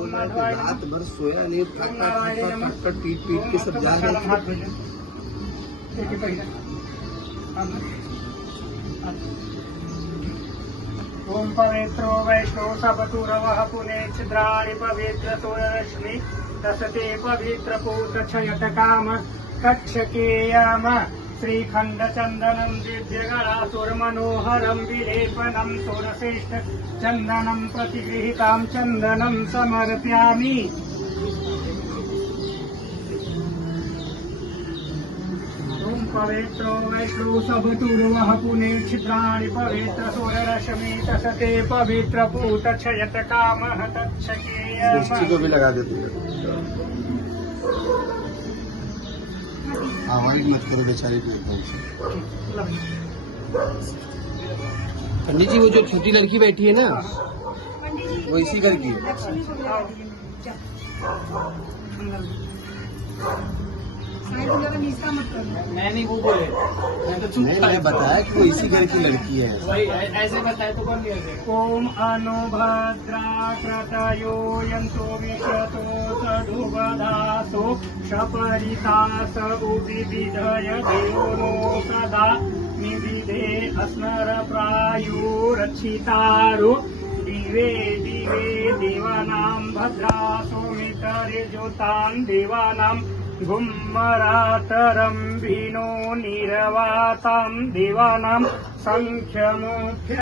बोल रहा है कि रात भर सोया नहीं, खट पीट पीट के सब जा रहे थे। ओम पवित्रो वैष्णो सबतुरवः पुने छिद्राणि पवित्र सूर्यरश्मि दशते पवित्र पूत क्षयत काम कक्षकेयम श्रीखंड चंदनम दिव्यगणासुरमनोहरम विलेपनम सुरश्रेष्ठ चंदनम प्रतिगृहीतां चंदनम समर्पयामि। ओम पवित्रो वैष्णो सबतुर्वः पुने छिद्राणि पवित्र सूर्यरश्मि दशते पवित्र पूत क्षयत काम दृष्टि को भी लगा देते हैं। अवॉइड मत करो बेचारे को एकदम से। पंडित जी वो जो छोटी लड़की बैठी है ना, वो इसी घर की। नहीं वो बोले, मैं तो चुप। मैंने बताया कि वो इसी घर की लड़की है। वही ऐसे बताए तो कौन ऐसे। ओम अनुभद्राकृतयो यंतो विशतो सदुबधासो शपरितास उपिविधय देवो नो सदा निविधे अस्मर प्रायो रक्षितारो दिवे दिवे देवानां भद्रासो मितरे ज्योतां देवानां गुम्मरातरं विनो निरवातां देवानां संख्यमुख्य